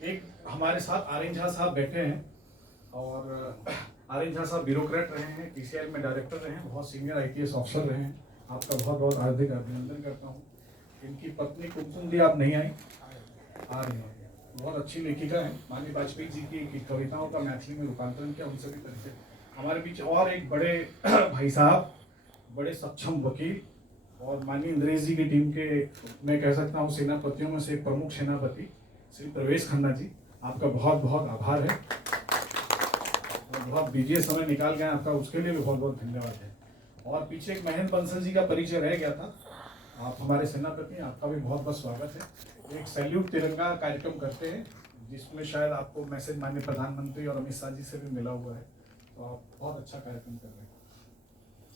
एक हमारे साथ आर्यन झा साहब बैठे हैं और आर्यन झा साहब ब्यूरोक्रेट रहे हैं, TCL में डायरेक्टर रहे हैं, बहुत सीनियर IPS ऑफिसर रहे हैं। आपका बहुत बहुत हार्दिक अभिनंदन करता हूँ। इनकी पत्नी कुमकुम दी आप नहीं आई, आ रही हैं, बहुत अच्छी लेखिका है। माननीय वाजपेयी जी की कविताओं का मैथिली में रूपांतरण किया, उनसे भी परिचय। हमारे बीच और एक बड़े भाई साहब, बड़े सक्षम वकील और माननीय इंद्रेश जी की टीम के मैं कह सकता हूँ सेनापतियों में से एक प्रमुख सेनापति श्री प्रवेश खन्ना जी, आपका बहुत बहुत आभार है और बहुत बीजे समय निकाल गए आपका, उसके लिए भी बहुत बहुत धन्यवाद है। और पीछे एक महेंद्र बंसल जी का परिचय रह गया था, आप हमारे सेनापति हैं, आपका भी बहुत बहुत स्वागत है। एक सैल्यूट तिरंगा कार्यक्रम करते हैं जिसमें शायद आपको मैसेज माननीय प्रधानमंत्री और अमित शाह जी से भी मिला हुआ है, तो आप बहुत अच्छा कार्यक्रम कर रहे हैं।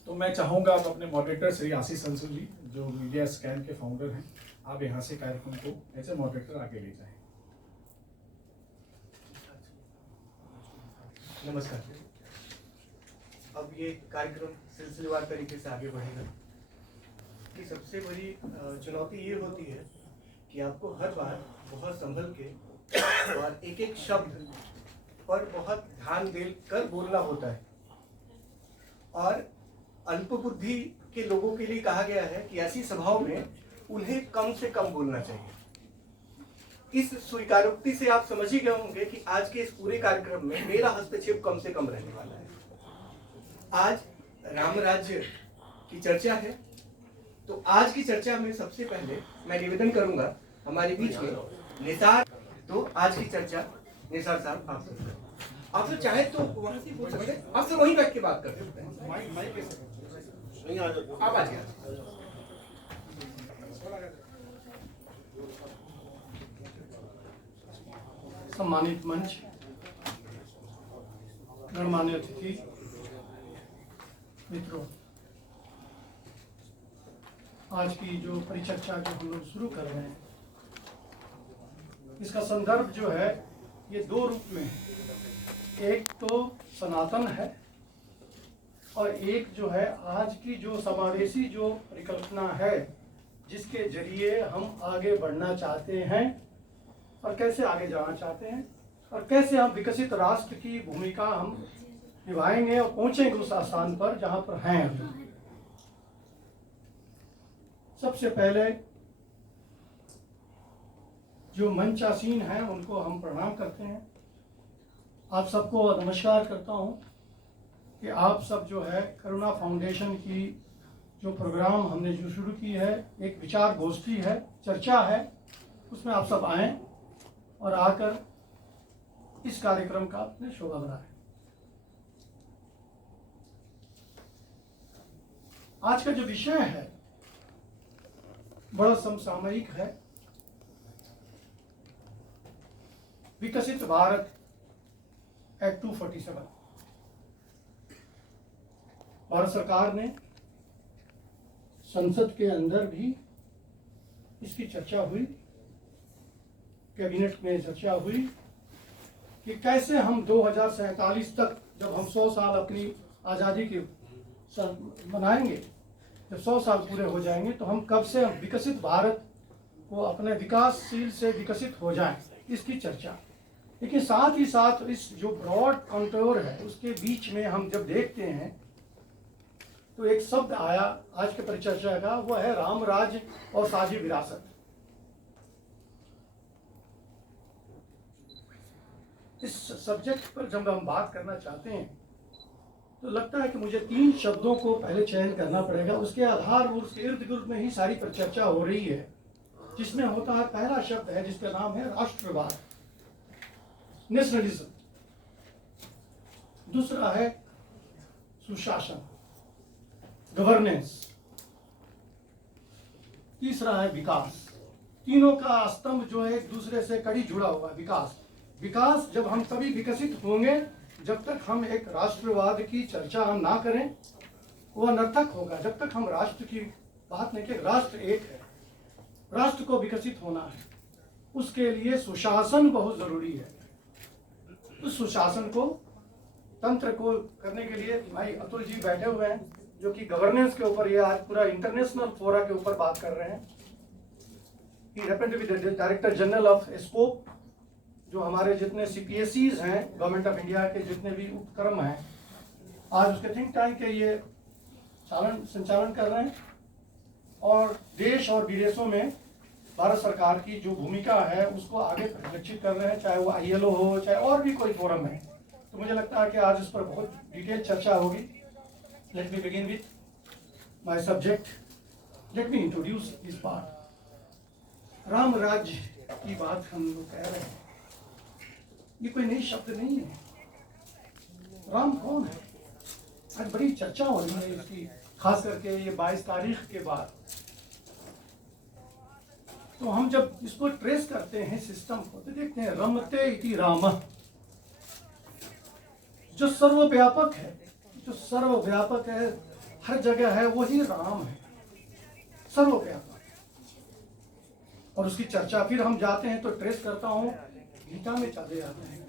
तो मैं चाहूँगा आप अपने मॉडरेटर श्री आशीष अंशु जी, जो मीडिया स्कैन के फाउंडर हैं, आप यहाँ से कार्यक्रम को ऐसे मॉडरेटर आगे ले जाएं। नमस्कार। अब ये कार्यक्रम सिलसिलेवार तरीके से आगे बढ़ेगा। कि सबसे बड़ी चुनौती ये होती है कि आपको हर बार बहुत संभल के और एक एक शब्द पर बहुत ध्यान देकर बोलना होता है। और अल्पबुद्धि के लोगों के लिए कहा गया है कि ऐसी सभाओं में उन्हें कम से कम बोलना चाहिए। इस स्वीकारोक्ति से आप समझ ही गए होंगे कि आज के इस पूरे कार्यक्रम में मेरा हस्तक्षेप कम से कम रहने वाला है। आज राम राज्य की चर्चा है, तो आज की चर्चा में सबसे पहले मैं निवेदन करूंगा हमारे बीच में निसार, तो आज की चर्चा निसार साहब आप तो चाहे तो वहां से पूछ सकते हैं, आप सब वहीं बैठ के बात कर सकते हैं। आप आ जाइए। सम्मानित मंच, गणमान्य अतिथि मित्रों, आज की जो परिचर्चा जो हम लोग शुरू कर रहे हैं, इसका संदर्भ जो है ये दो रूप में है। एक तो सनातन है और एक जो है आज की जो समावेशी जो परिकल्पना है, जिसके जरिए हम आगे बढ़ना चाहते हैं और कैसे आगे जाना चाहते हैं और कैसे हम विकसित राष्ट्र की भूमिका हम निभाएंगे और पहुंचेंगे उस स्थान पर जहां पर हैं हम। सबसे पहले जो मंचासीन हैं उनको हम प्रणाम करते हैं। आप सबको नमस्कार करता हूं कि आप सब जो है करुणा फाउंडेशन की जो प्रोग्राम हमने जो शुरू की है, एक विचार गोष्ठी है, चर्चा है, उसमें आप सब आएं और आकर इस कार्यक्रम का अपने शोभा बढ़ाएं। आज का जो विषय है बड़ा समसामयिक है। विकसित भारत एक्ट 247 भारत सरकार ने संसद के अंदर भी इसकी चर्चा हुई, कैबिनेट में चर्चा हुई कि कैसे हम 2047 तक, जब हम 100 साल अपनी आज़ादी के मनाएंगे, जब 100 साल पूरे हो जाएंगे, तो हम कब से हम विकसित भारत को अपने विकासशील से विकसित हो जाएं, इसकी चर्चा। लेकिन साथ ही साथ इस जो ब्रॉड कंटोर है उसके बीच में हम जब देखते हैं तो एक शब्द आया आज के परिचर्चा का, वो है राम राज्य और साझी विरासत। इस सब्जेक्ट पर जब हम बात करना चाहते हैं तो लगता है कि मुझे 3 शब्दों को पहले चयन करना पड़ेगा। उसके आधार और उसके इर्द गिर्द में ही सारी परिचर्चा हो रही है, जिसमें होता है पहला शब्द है जिसका नाम है राष्ट्रवाद, नेशनलिज्म। दूसरा है सुशासन, गवर्नेंस। तीसरा है विकास। तीनों का स्तंभ जो है एक दूसरे से कड़ी जुड़ा हुआ है। विकास जब हम तभी विकसित होंगे जब तक हम एक राष्ट्रवाद की चर्चा हम ना करें, वह नर्थक होगा। जब तक हम राष्ट्र की बात नहीं करें, राष्ट्र एक है, राष्ट्र को विकसित होना है, उसके लिए सुशासन बहुत जरूरी है। उस सुशासन को, तंत्र को करने के लिए भाई अतुल जी बैठे हुए हैं, जो कि गवर्नेंस के ऊपर ये आज पूरा इंटरनेशनल फोरा के ऊपर बात कर रहे हैं। He happened to be the director general of SCOPE, जो हमारे जितने CPSEs हैं, गवर्नमेंट ऑफ इंडिया के जितने भी उपक्रम हैं, आज उसके थिंक टैंक के ये संचालन कर रहे हैं और देश और विदेशों में भारत सरकार की जो भूमिका है उसको आगे परिलक्षित कर रहे हैं, चाहे वो ILO हो, चाहे और भी कोई फोरम है। तो मुझे लगता है कि आज इस पर बहुत डिटेल चर्चा होगी। Let me begin with my subject. Let me introduce this part. Ram राज्य की बात हम लोग कह रहे हैं, ये कोई नई शब्द नहीं है। राम कौन है? आज बड़ी चर्चा हो रही है इसकी, खास करके ये 22 तारीख के बाद। तो हम जब इसको ट्रेस करते हैं सिस्टम को, तो देखते हैं रमते इति रामः, जो सर्वव्यापक है, जो सर्वव्यापक है, हर जगह है, वही राम है, सर्वव्यापक। और उसकी चर्चा फिर हम जाते हैं तो ट्रेस करता हूँ, गीता में चले जाते हैं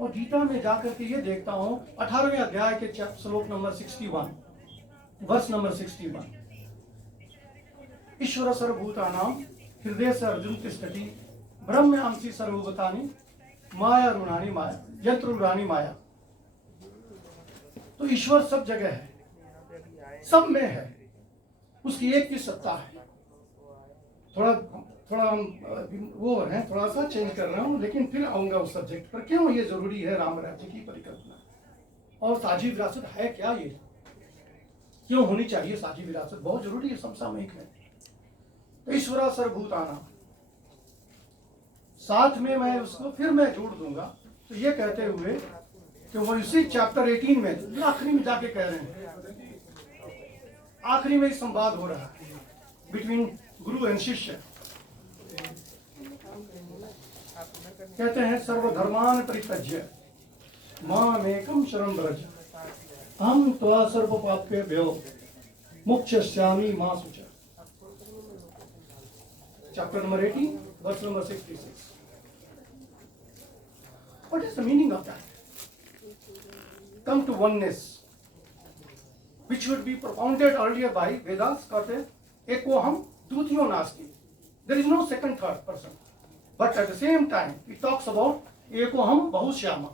और गीता में जाकर के ये देखता हूँ 18वें अध्याय के श्लोक नंबर 61, वर्ष नंबर 61, ईश्वर सर्वभूतानां हृदय से अर्जुन तिष्ठति ब्रह्मांसी सर्वभूतानि माया रुणानि माया यंत्र रुणानि माया। तो ईश्वर सब जगह है, सब में है, उसकी एक की सत्ता है। थोड़ा हम वो हैं, थोड़ा सा चेंज कर रहा हूँ, लेकिन फिर आऊंगा उस सब्जेक्ट पर। क्यों ये जरूरी है राम राज्य की परिकल्पना और साझी विरासत है क्या, ये क्यों होनी चाहिए साझी विरासत, बहुत जरूरी है समसामयिक में। तो ईश्वरा सर्वभूतानां, साथ में मैं उसको फिर मैं जोड़ दूंगा। तो ये कहते हुए कि वो इसी चैप्टर 18 में आखिरी में जाके कह रहे हैं, आखिरी में संवाद हो रहा है बिटवीन गुरु एंड शिष्य। कहते हैं सर्वधर्मान परित्यज्य मामेकं शरणं व्रज अहं त्वा सर्वपापेभ्यो मोक्षयिष्यामि मा शुचः। Chapter number 18, verse number 66. What is the meaning of that? Come to oneness, which would be propounded earlier by Vedas, कहते एकोहम द्वितीयो नास्ति. There is no second, third person. But at the same time, it talks about एकोहम बहुश्यामा.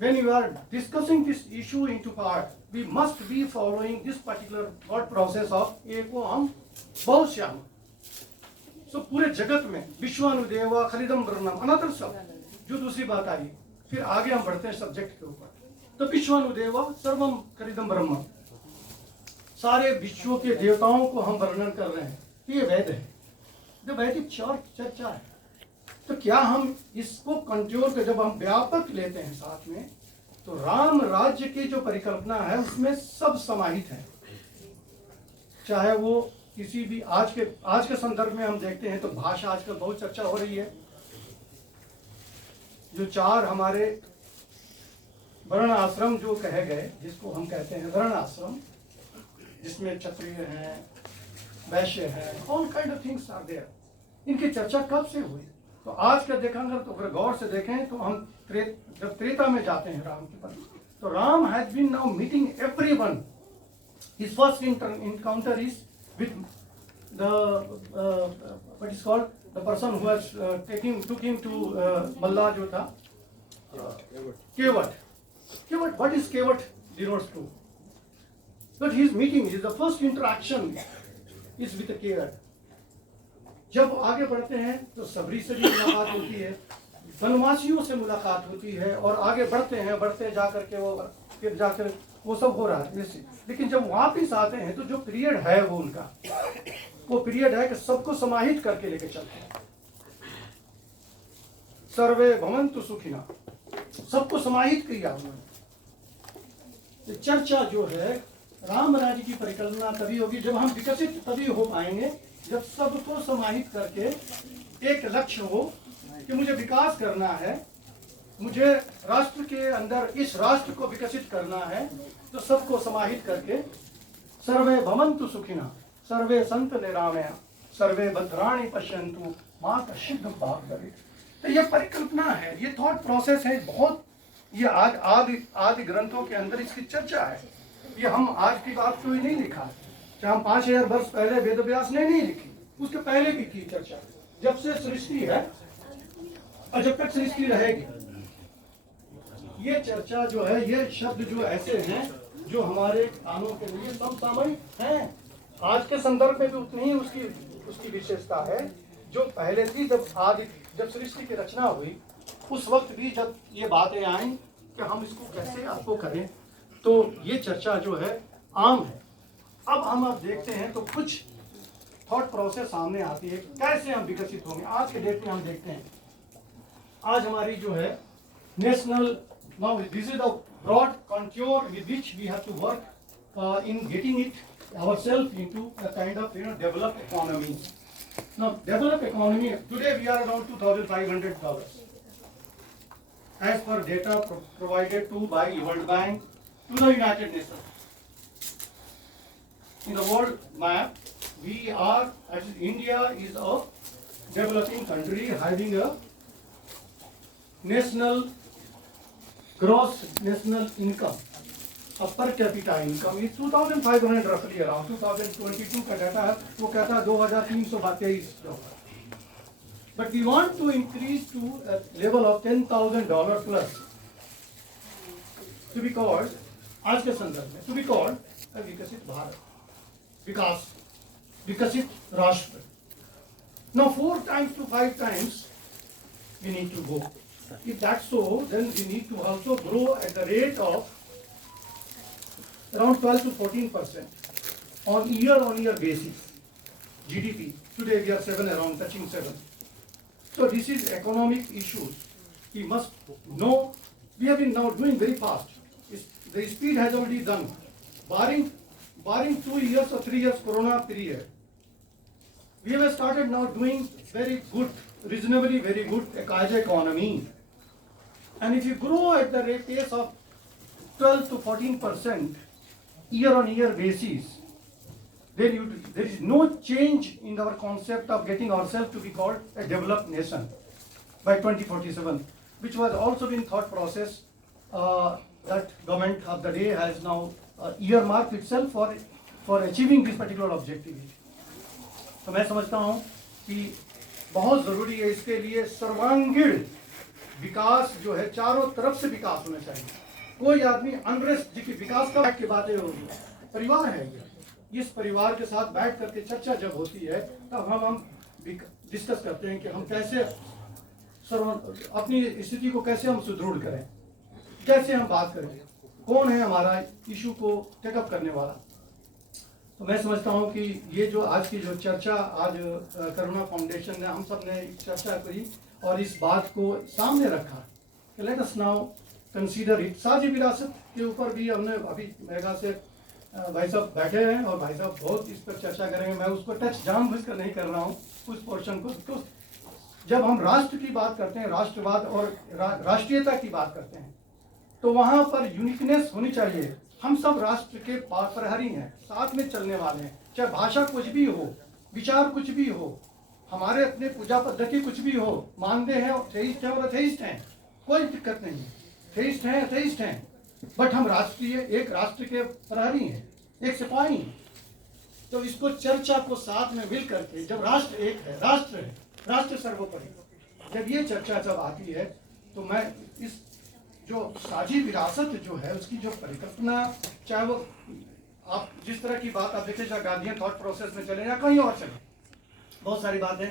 When you are discussing this issue into part, we must be following this particular thought process of एकोहम बहुश्यामा. तो पूरे जगत में विश्वानुदेव खलिदम ब्रह्मम अनंतर सब, जो दूसरी बात आई। फिर आगे हम बढ़ते हैं सब्जेक्ट के ऊपर। तो विश्वानुदेव सर्वम खलिदम ब्रह्म, सारे विश्व के देवताओं को हम वर्णन कर रहे हैं। ये वेद है, जो वैदिक चर्चा है। तो क्या हम इसको कंट्रोल कर, जब हम व्यापक लेते हैं साथ में, तो राम राज्य की जो परिकल्पना है उसमें सब समाहित है। चाहे वो किसी भी आज के संदर्भ में हम देखते हैं तो भाषा आजकल बहुत चर्चा हो रही है। जो 4 हमारे वर्ण आश्रम जो कहे गए, जिसको हम कहते हैं वर्ण आश्रम, जिसमें क्षत्रिय हैं, वैश्य हैं, all kind of things are there. इनकी चर्चा कब से हुई? तो आज का देखेंगे तो अगर गौर से देखें तो हम जब त्रेता में जाते हैं राम के पास, तो Ram has been now meeting everyone. His first encounter is with the what is called the person who has took him to Malla जो था, Kevat. What is Kevat denotes to? But his meeting is the first interaction is with the Kevat. जब आगे बढ़ते हैं तो सबरी से भी मुलाकात होती है, वनवासियों से मुलाकात होती है, और आगे बढ़ते जाकर के वो फिर जाकर वो सब हो रहा है। लेकिन जब वापिस आते हैं तो जो पीरियड है वो उनका वो पीरियड है कि सबको समाहित करके लेके चलते हैं। सर्वे भवन्तु सुखिनः, सबको समाहित किया उन्होंने। चर्चा जो है राम राज्य की परिकल्पना तभी होगी जब हम विकसित तभी हो पाएंगे, जब सबको समाहित करके एक लक्ष्य हो कि मुझे विकास करना है, मुझे राष्ट्र के अंदर इस राष्ट्र को विकसित करना है। तो सबको समाहित करके सर्वे भवन्तु सुखिनः सर्वे सन्तु निरामया सर्वे भद्राणि पश्यन्तु मा कश्चित् दुःखभाग् भवेत्। तो ये परिकल्पना है, ये थॉट प्रोसेस है बहुत। ये आदि ग्रंथों के अंदर इसकी चर्चा है। ये हम आज की बात कोई नहीं लिखा, चाहे हम 5000 वर्ष पहले वेदव्यास ने नहीं लिखी, उसके पहले भी की चर्चा। जब से सृष्टि है और जब तक सृष्टि रहेगी, ये चर्चा जो है, ये शब्द जो ऐसे हैं जो हमारे कानों के लिए समसामयिक हैं। आज के संदर्भ में भी उतनी ही उसकी विशेषता है जो पहले थी। जब सृष्टि की रचना हुई उस वक्त भी जब ये बातें आई कि हम इसको कैसे आपको करें, तो ये चर्चा जो है आम है। अब हम देखते हैं तो कुछ थॉट प्रोसेस सामने आती है, कैसे हम विकसित होंगे। आज के डेट में हम देखते हैं, आज हमारी जो है national, now this is the broad contour with which we have to work in getting it ourselves into a kind of developed economy. Now developed economy, today we are around $2,500 as per data provided to by World Bank to the United Nations. In the world map, we are, as India is a developing country having a gross national income, a per capita income is 2,500 roughly around 2022 का data है, वो कहता है $2,323. But we want to increase to a level of $10,000 plus to be called, आज के संदर्भ में, to be called a विकसित भारत, विकसित राष्ट्र. Now 4 times to 5 times we need to go. If that's so, then we need to also grow at the rate of around 12 to 14% on year basis. GDP, today we are 7, around touching 7. So this is economic issues. We must know, we have been now doing very fast. The speed has already done. Barring 2 years or 3 years corona period, we have started now doing very good, reasonably very good economy. And if you grow at the pace of 12 to 14% year on year basis, then there is no change in our concept of getting ourselves to be called a developed nation by 2047, which was also been thought process that government of the day has now earmarked itself for achieving this particular objective. तो मैं समझता हूँ कि बहुत ज़रूरी है, इसके लिए सर्वांगीण विकास जो है, चारों तरफ से विकास होना चाहिए. कोई आदमी अनरेस्ट जी की विकास का की बातें होगी, परिवार है ये, इस परिवार के साथ बैठ करके चर्चा जब होती है तब हम डिस्कस करते हैं कि हम कैसे अपनी स्थिति को कैसे हम सुदृढ़ करें, कैसे हम बात करें, कौन है हमारा इशू को टेकअप करने वाला. तो मैं समझता हूँ कि ये जो आज की जो चर्चा, आज करुणा फाउंडेशन ने, हम सब ने चर्चा करी और इस बात को सामने रखा कि let us now consider it. साझी विरासत के ऊपर भी हमने अभी मेघा से भाई साहब बैठे हैं और भाई साहब बहुत इस पर चर्चा करेंगे. मैं उसको टच जानबूझकर नहीं कर रहा हूँ उस पोर्शन को. तो जब हम राष्ट्र की बात करते हैं, राष्ट्रवाद और राष्ट्रीयता की बात करते हैं, तो वहाँ पर यूनिकनेस होनी चाहिए. हम सब राष्ट्र के प्रहरी हैं, साथ में चलने वाले हैं, चाहे भाषा कुछ भी हो, विचार कुछ भी हो, हमारे अपने पूजा पद्धति कुछ भी हो, मानते हैं थेइस्ट हैं और अथेइस्ट हैं, कोई दिक्कत नहीं है. थेइस्ट हैं, अथेइस्ट हैं, बट हम राष्ट्रीय, एक राष्ट्र के प्रहरी हैं, एक सिपाही हैं. तो इसको चर्चा को साथ में मिल करके, जब राष्ट्र एक है, राष्ट्र सर्वोपरि, जब ये चर्चा जब आती है, तो मैं इस जो साझी विरासत जो है उसकी जो परिकल्पना, चाहे वो आप जिस तरह की बात आप देखें, चाहे गांधीयन थॉट प्रोसेस में चले या कहीं और चले, बहुत सारी बातें,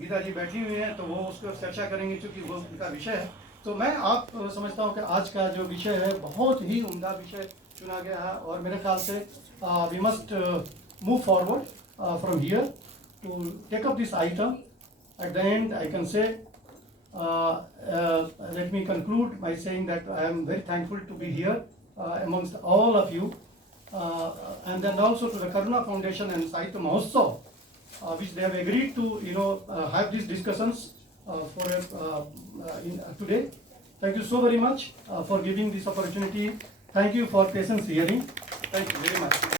गीता जी बैठी हुई हैं तो वो उसको चर्चा करेंगे क्योंकि वो उनका विषय है. तो मैं आप समझता हूँ कि आज का जो विषय है बहुत ही उम्दा विषय चुना गया है और मेरे ख्याल से we must move forward from here to take up this item. At the end I can say let me conclude by saying that I am very thankful to be here amongst all of you, and then also to the Karuna Foundation and Sahitya Mahotsav, which they have agreed to have these discussions today. Thank you so very much for giving this opportunity. Thank you for patience hearing. Thank you very much.